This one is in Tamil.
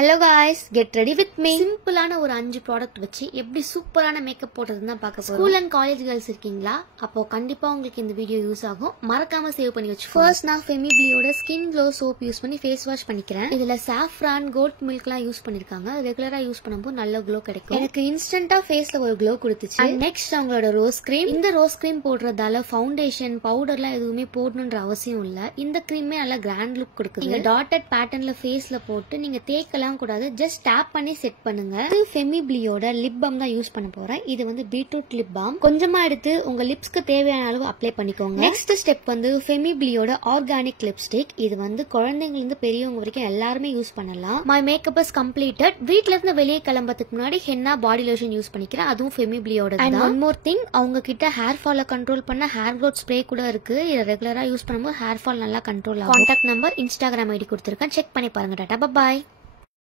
Hello guys, get ready with me. சிம்பிளான ஒரு 5 ப்ராடக்ட் வச்சு எப்படி சூப்பரான மேக்கப் போடுறதுன்னு தான் பார்க்க போறோம். ஸ்கூல் அண்ட் காலேஜ் गर्ल्स இருக்கீங்களா? அப்போ கண்டிப்பா உங்களுக்கு இந்த வீடியோ யூஸ் ஆகும். மறக்காம சேவ் பண்ணி வச்சுக்கோங்க. ஃபர்ஸ்ட் நான் ஃபெமிபிலியோட ஸ்கின் க்ளோ சோப் யூஸ் பண்ணி ஃபேஸ் வாஷ் பண்ணிக்கிறேன். இதுல சாஃப்ரான், கோட் மில்க்லாம் யூஸ் பண்ணிருக்காங்க. ரெகுலரா யூஸ் பண்ணும்போது நல்ல க்ளோ கிடைக்கும். எனக்கு இன்ஸ்டன்ட்டா ஃபேஸ்ல ஒரு க்ளோ கொடுத்துச்சு. அண்ட் நெக்ஸ்ட் அவங்களோட ரோஸ் கிரீம். இந்த ரோஸ் கிரீம் போடுறதால ஃபவுண்டேஷன், பவுடர்லாம் எதுவுமே போடணும்ன்ற அவசியம் இல்ல. இந்த கிரீமே நல்ல கிராண்ட் லுக் கொடுக்குது. நீங்க டாட்டட் பேட்டர்ன்ல ஃபேஸ்ல போட்டு நீங்க தேய்க்கலாம் கூடாது, ஜஸ்ட் டேப் பண்ணி செட் பண்ணுங்க. இது ஃபெமிபிலியோட லிப் பாம் தான் யூஸ் பண்ண போறேன். இது வந்து பீட்ரூட் லிப் பாம். கொஞ்சமா எடுத்து உங்க லிப்ஸ்க்கு தேவையான அளவு அப்ளை பண்ணிக்கோங்க. நெக்ஸ்ட் ஸ்டெப் வந்து ஃபெமிபிலியோட ஆர்கானிக் லிப்ஸ்டிக். இது வந்து குழந்தைங்க இருந்து பெரியவங்க வரைக்கும் எல்லாருமே யூஸ் பண்ணலாம். My makeup is completed. வீட்ல இருந்து வெளியே கிளம்பறதுக்கு முன்னாடி ஹென்னா பாடி லோஷன் யூஸ் பண்ணிக்கிறேன். அதுவும் ஃபெமிபிலியோட. அண்ட் ஒன் மோர் திங், அவங்க கிட்ட ஹேர் ஃபாலை கண்ட்ரோல் பண்ண ஹேர் க்ரோத் ஸ்ப்ரே கூட இருக்கு. இதை ரெகுலரா யூஸ் பண்ணும்போது ஹேர் ஃபால் நல்லா கண்ட்ரோல் ஆகும். கான்டாக்ட் நம்பர், இன்ஸ்டாகிராம் ஐடி கொடுத்திருக்கேன். செக் பண்ணி பாருங்க. டாடா, பை.